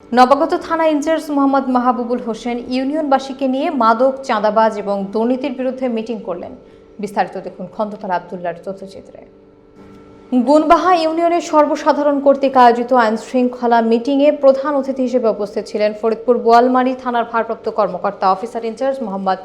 নবাগত থানা ইনচার্জ মোহাম্মদ মাহবুবুল হোসেন ইউনিয়নবাসীকে নিয়ে মাদক, চাঁদাবাজ এবং দুর্নীতির বিরুদ্ধে মিটিং করলেন। বিস্তারিত দেখুন খন্দকার আবদুল্লাহর তথ্যচিত্রে। গুনবাহা ইউনিয়নের সর্বসাধারণ কর্তৃক আয়োজিত আইন শৃঙ্খলা মিটিংয়ে প্রধান অতিথি হিসেবে উপস্থিত ছিলেন ফরিদপুর বোয়ালমারী থানার ভারপ্রাপ্ত কর্মকর্তা অফিসার ইনচার্জ মোহাম্মদ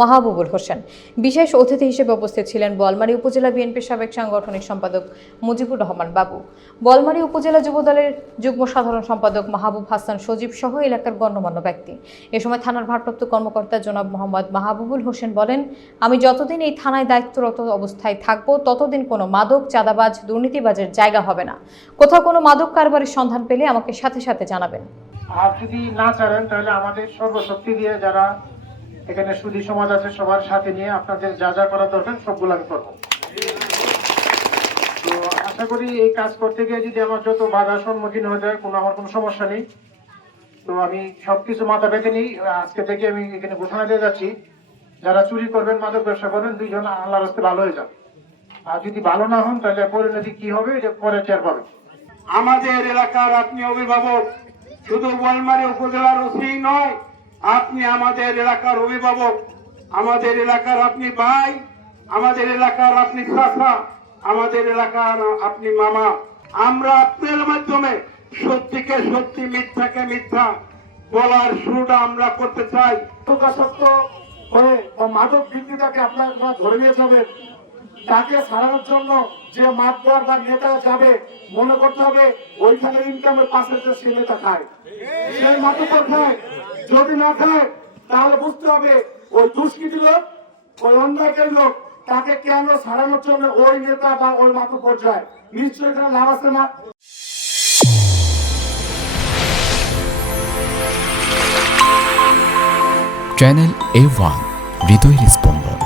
মাহবুবুল হোসেন। বিশেষ অতিথি হিসেবে উপস্থিত ছিলেন বোয়ালমারী উপজেলা বিএনপির সাবেক সাংগঠনিক সম্পাদক মুজিবুর রহমান বাবু, বোয়ালমারী উপজেলা যুবদলের যুগ্ম সাধারণ সম্পাদক মাহবুব হাসান সজীব সহ এলাকার গণ্যমান্য ব্যক্তি। এ সময় থানার ভারপ্রাপ্ত কর্মকর্তা জনাব মোহাম্মদ মাহবুবুল হোসেন বলেন, আমি যতদিন এই থানায় দায়িত্বরত অবস্থায় থাকবো ততদিন কোনো মাদক, চাঁদাবাজ, দুর্নীতিবাজের জায়গা হবে না। কোথাও কোনো মাদক কারবারের সন্ধান পেলে আমাকে সাথে সাথে জানাবেন। আর যদি না চান তাহলে আমাদের সর্বশক্তি দিয়ে যারা এখানে সুধী সমাজ আছে সবার সাথে নিয়ে আপনাদের যা যা করা দরকার সবগুলো আমি করবো। তো আশা করি এই কাজ করতে গিয়ে যদি আমার যত বাধার সম্মুখীন হয়ে যায় আমার কোনো সমস্যা নেই। তো আমি সবকিছু মাথা পেতে নিই। আজকে থেকে আমি এখানে ঘোষণা দিয়ে যাচ্ছি, যারা চুরি করবেন, মাদক ব্যবসা করবেন, দুইজন আল্লাহর রাস্তায় ভালো হয়ে যান। আর যদি ভালো না হন তাহলে পরিণতি কি হবে এটা পরে টের পাবেন। আমাদের এলাকার আপনি অভিভাবক, শুধু বোয়ালমারী উপজেলার ওসি নয়, আপনি আমাদের এলাকার অভিভাবক, আমাদের এলাকার আপনি ভাই, আমাদের এলাকার আপনি চাচা, আমাদের এলাকার আপনি মামা। আমরা আপনার মাধ্যমে সত্যিকে সত্যি, মিথ্যাকে মিথ্যা বলার শুরুটা আমরা করতে চাই। মাদকাসক্ত হয়ে বা মাদক বিক্রেতাকে আপনারা ধরে নিয়ে যাবেন, তাকে ছাড়ানোর জন্য যে মাতবর বা নেতা যাবে, মনে করতে হবে ওইখানে ইনকামের পাশে যে সে নেতা খায়, সেই মাদক খায়। যদি না খায় তাহলে বুঝতে হবে ওই দুষ্কৃতী লোক, ওই অন্যায়কারী লোক, তাকে কেন ছাড়ানোর জন্য ওই নেতা বা ওই মাদক যায়। নিশ্চয়ই এখানে লাভ আছে না। চ্যানেল A1 হৃদয়ের স্পন্দন।